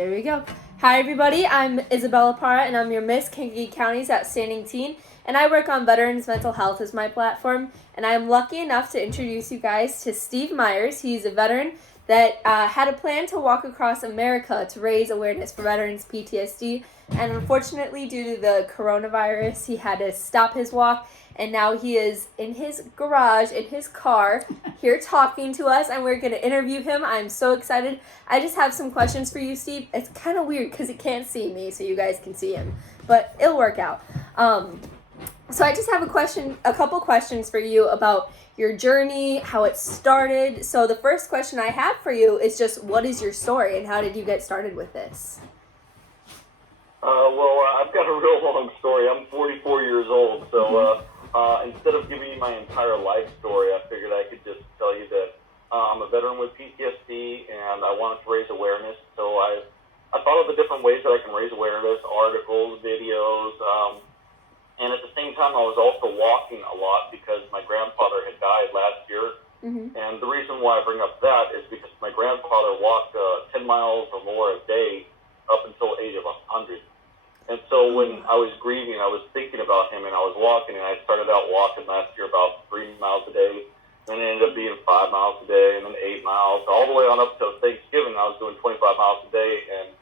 There we go. Hi, everybody. I'm Isabella Parra, and I'm your Miss Kankakee County's Outstanding Teen, and I work on veterans' mental health as my platform, and I'm lucky enough to introduce you guys to Steve Meyers. He's a veteran that had a plan to walk across America to raise awareness for veterans' PTSD, and unfortunately, due to the coronavirus, he had to stop his walk, and now he is in his garage, in his car, here talking to us, and we're going to interview him. I'm so excited. I just have some questions for you, Steve. It's kind of weird because he can't see me, so you guys can see him, but it'll work out. So I just have a couple questions for you about your journey, how it started. So the first question I have for you is just, what is your story, and how did you get started with this? I've got a real long story. I'm 44 years old, so instead of giving you my entire life story, I figured I could just tell you that I'm a veteran with PTSD, and I wanted to raise awareness. So I thought of the different ways that I can raise awareness, articles, videos, and at the same time, I was also walking a lot because my grandfather had died last year. Mm-hmm. And the reason why I bring up that is because my grandfather walked 10 miles or more a day up until the age of 100. And so when I was grieving, I was thinking about him, and I was walking, and I started out walking last year about 3 miles a day, and it ended up being 5 miles a day, and then 8 miles, all the way on up to Thanksgiving. I was doing 25 miles a day, and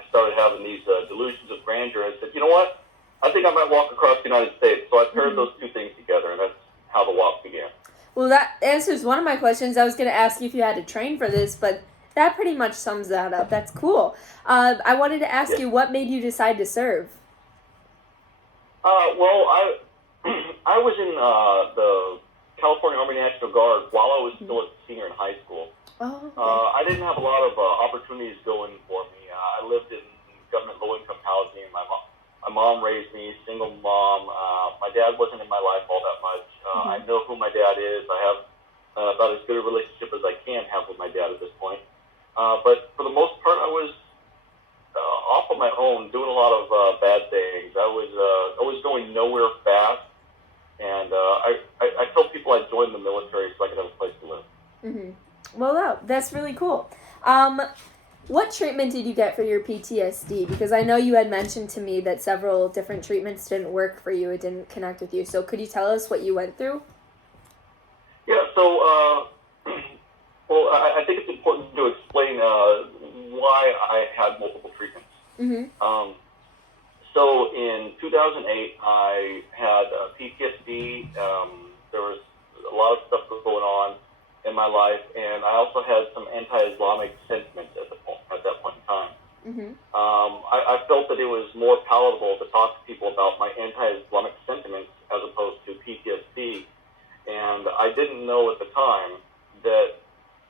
I started having these delusions of grandeur. I said, you know what? I think I might walk across the United States. So I paired those two things together, and that's how the walk began. Well, that answers one of my questions. I was going to ask you if you had to train for this, but that pretty much sums that up. That's cool. I wanted to ask you, what made you decide to serve? I was in the California Army National Guard while I was still a senior in high school. Oh, okay. I didn't have a lot of opportunities going for me. I lived in government low-income housing. My mom raised me, single mom. My dad wasn't in my life all that much. I know who my dad is. I have about as good a relationship as I can have with my dad at this point. But for the most part, I was off on my own, doing a lot of bad things. I was going nowhere fast, and I tell people I joined the military so I could have a place to live. Mm-hmm. Well, that's really cool. What treatment did you get for your PTSD? Because I know you had mentioned to me that several different treatments didn't work for you. It didn't connect with you. So could you tell us what you went through? Yeah, so, I think it's important to explain why I had multiple treatments. Mm-hmm. So in 2008, I had PTSD. There was a lot of stuff going on in my life, and I also had some anti-Islamic sentiments at that point in time. Mm-hmm. I felt that it was more palatable to talk to people about my anti-Islamic sentiments as opposed to PTSD, and I didn't know at the time that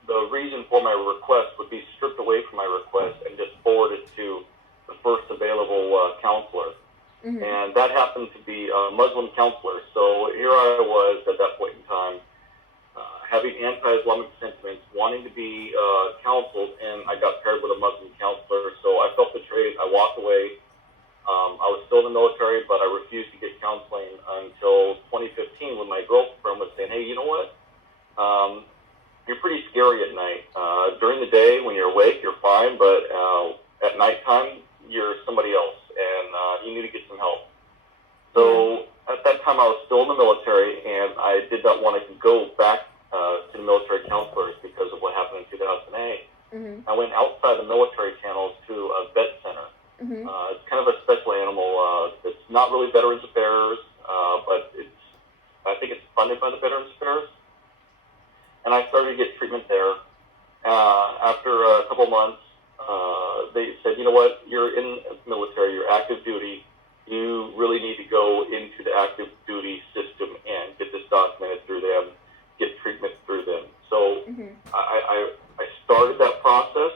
the reason for my request would be stripped away from my request and just forwarded to the first available counselor. Mm-hmm. And that happened to be a Muslim counselor. So here I was at that point in time, having anti-Islamic sentiments, wanting to be counseled, and I got paired with a Muslim counselor. So I felt betrayed. I walked away. I was still in the military, but I refused to get counseling until 2015 when my girlfriend was saying, hey, you know what? You're pretty scary at night. During the day, when you're awake, you're fine, but at nighttime, you're somebody else, and you need to get some help. So at that time, I was still in the military, and I did not want to go back to the military counselors because of what happened in 2008. Mm-hmm. I went outside the military channels to a vet center. Mm-hmm. It's kind of a special animal. It's not really Veterans Affairs, but I think it's funded by the Veterans Affairs. And I started to get treatment there. After a couple months, they said, you know what, you're in the military, you're active duty, you really need to go into the active duty system and get this documented through them, get treatment through them. So I started that process,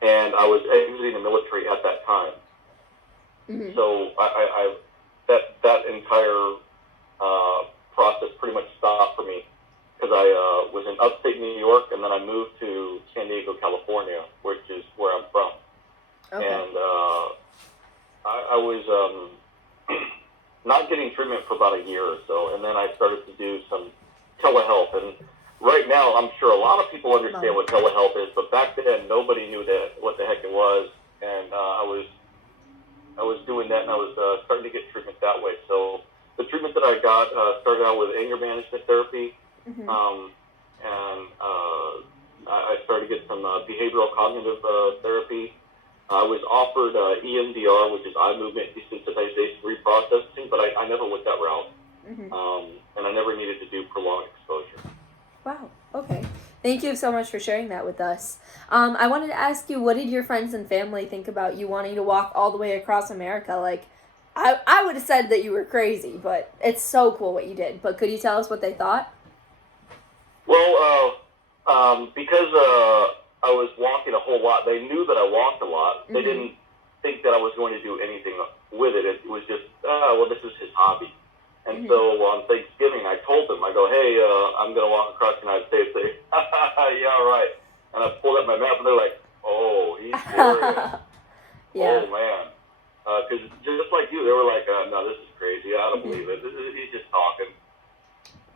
and I was exiting the military at that time. Mm-hmm. So that entire process pretty much stopped for me, because I was in upstate New York, and then I moved to San Diego, California, which is where I'm from. Okay. And I was not getting treatment for about a year or so, and then I started to do some telehealth, and right now, I'm sure a lot of people understand what telehealth is, but back then nobody knew what the heck it was, and I was doing that, and I was starting to get treatment that way. So the treatment that I got started out with anger management therapy, and I started to get some behavioral cognitive therapy. I was offered EMDR, which is eye movement desensitization reprocessing, but I never went that route, and I never needed to do prolonged exposure. Wow. Okay. Thank you so much for sharing that with us. I wanted to ask you, what did your friends and family think about you wanting to walk all the way across America? Like, I would have said that you were crazy, but it's so cool what you did. But could you tell us what they thought? Well, because I was walking a whole lot, they knew that I walked a lot. They didn't think that I was going to do anything with it. It was just, well, this is his hobby. And so on Thanksgiving, I told them, I go, hey, I'm going to walk across the United States. They, yeah, right. And I pulled up my map, and they're like, oh, he's serious. Yeah. Oh, man. Because just like you, they were like, no, this is crazy. I don't believe it. He's just talking.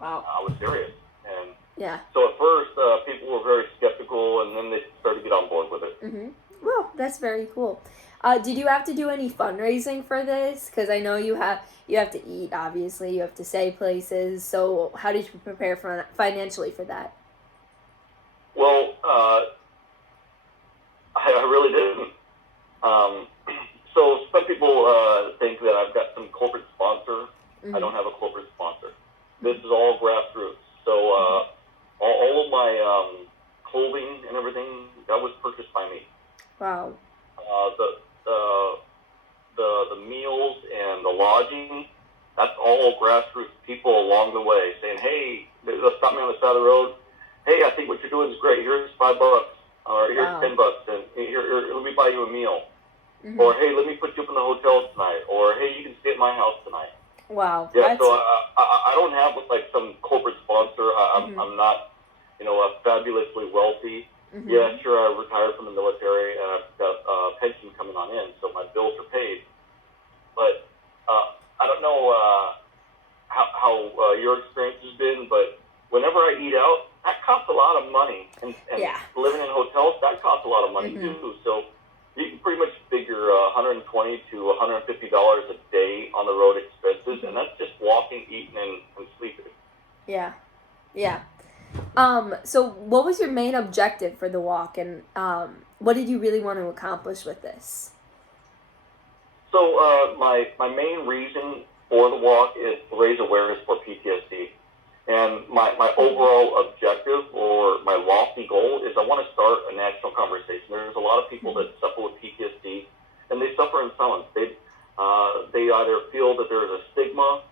Wow. I was serious. And yeah. so at first, people were very skeptical, and then they started to get on board with it. Well, that's very cool. Did you have to do any fundraising for this? Because I know you have to eat, obviously. You have to stay places. So how did you prepare financially for that? Well, I really didn't. So some people think that I've got some corporate sponsor. I don't have a corporate sponsor. This is all grassroots. So all of my clothing and everything, that was purchased by me. Wow. The meals and the lodging, that's all grassroots people along the way saying, hey, they'll stop me on the side of the road. Hey, I think what you're doing is great. Here's $5, or here's $10, and here, let me buy you a meal. Or, hey, let me put you up in the hotel tonight. Or, hey, you can stay at my house tonight. Wow. Yeah, so I don't have like some corporate sponsor. I'm not, fabulously wealthy. Yeah, sure, I retired from the military, and I've got a pension coming on in, so my bills are paid. But I don't know how your experience has been, but whenever I eat out, that costs a lot of money. And living in hotels, that costs a lot of money too. So you can pretty much figure $120 to $150 a day on the road expenses, and that's just walking, eating, and sleeping. Yeah. Yeah. So what was your main objective for the walk, and what did you really want to accomplish with this? So my main reason for the walk is to raise awareness for PTSD. And my overall objective, or my lofty goal, is I want to start a national conversation. There's a lot of people that suffer with PTSD, and they suffer in silence. They either feel that there is a stigma,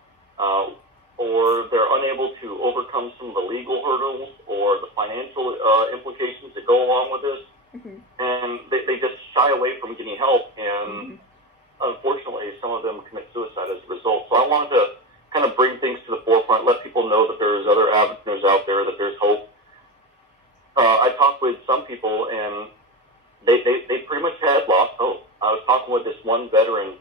or they're unable to overcome some of the legal hurdles or the financial implications that go along with this. And they just shy away from getting help, and unfortunately, some of them commit suicide as a result. So I wanted to kind of bring things to the forefront, let people know that there's other avenues out there, that there's hope. I talked with some people, and they pretty much had lost hope. I was talking with this one veteran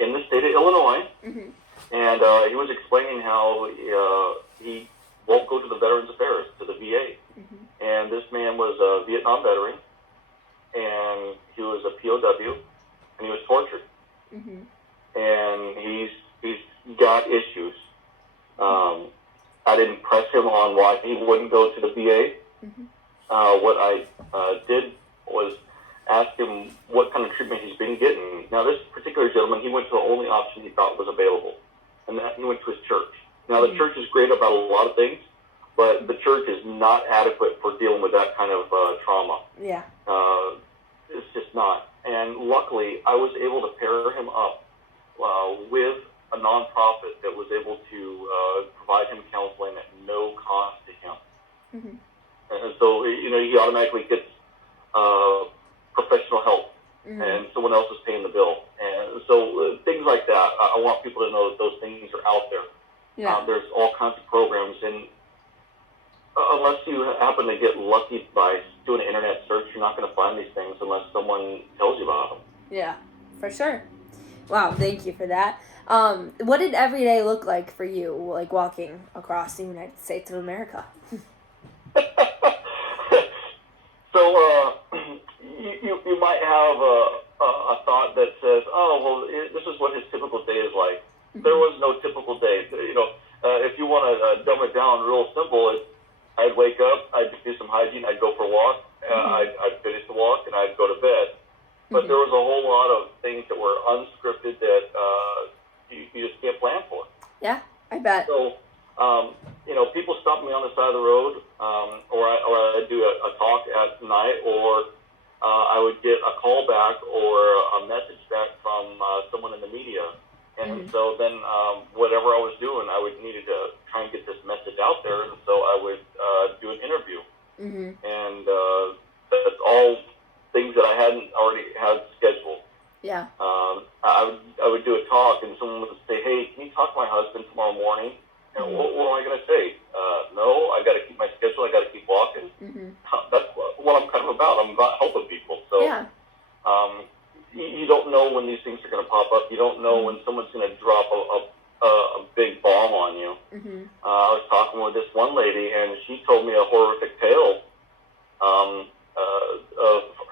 in the state of Illinois, and he was explaining how he won't go to the Veterans Affairs, to the VA. And this man was a Vietnam veteran, and he was a POW, and he was tortured. And he's got issues. I didn't press him on why he wouldn't go to the VA. What I did was ask him what kind of treatment he's been getting. Now, this particular gentleman, he went to the only option he thought was available, and that he went to his church. Now, the church is great about a lot of things, but the church is not adequate for dealing with that kind of trauma. Yeah. It's just not. And luckily, I was able to pair him up with a nonprofit that was able to provide him counseling at no cost to him. And so, he automatically gets professional help, and someone else is paying the bill. And so things like that, I want people to know that those things are out there. Yeah. There's all kinds of programs, and unless you happen to get lucky by doing an internet search, you're not going to find these things unless someone tells you about them. Yeah, for sure. Wow, thank you for that. What did every day look like for you, like walking across the United States of America? So you might have a thought that says, oh, well, this is what his typical day is like. Mm-hmm. There was no typical day. If you want to dumb it down real simple, I'd wake up, I'd do some hygiene, I'd go for a walk, I'd finish the walk, and I'd go to bed. But there was a whole lot of things that were unscripted that you just can't plan for. Yeah, I bet. So, people stop me on the side of the road, or I'd do a talk at night, or I would get a call back or a message back from someone in the media. And so then whatever I was doing, I would needed to try and get this message out there, and so I would do an interview. And that's all things that I hadn't already had scheduled. Yeah. I would do a talk, and someone would say, hey, can you talk to my husband tomorrow morning? And what am I going to say? No, I got to keep my schedule. I got to keep walking. That's what I'm kind of about. I'm about helping people. So yeah. You don't know when these things are going to pop up. You don't know when someone's going to drop a big bomb on you. I was talking with this one lady, and she told me a horrific tale of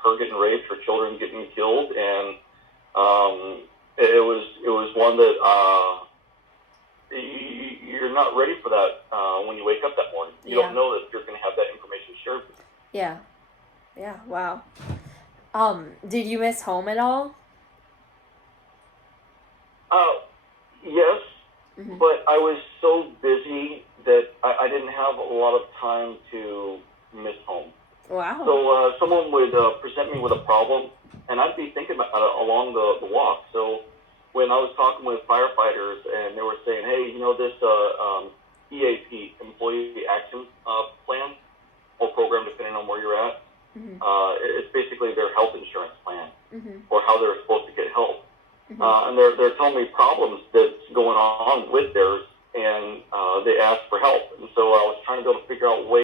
her getting raped, her children getting killed, and it was one that you're not ready for that when you wake up that morning. You don't know that you're going to have that information shared with you. Yeah. Yeah, wow. Did you miss home at all? Yes, but I was so busy that I didn't have a lot of time to miss home. Wow. So someone would present me with a problem, and I'd be thinking about it along the walk. So when I was talking with firefighters, and they were saying, hey, this EAP, Employee Action Plan, or program, depending on where you're at, it's basically their health insurance plan, or how they're supposed to get help. And they're telling me problems that's going on with theirs, and they ask for help. And so I was trying to be able to figure out ways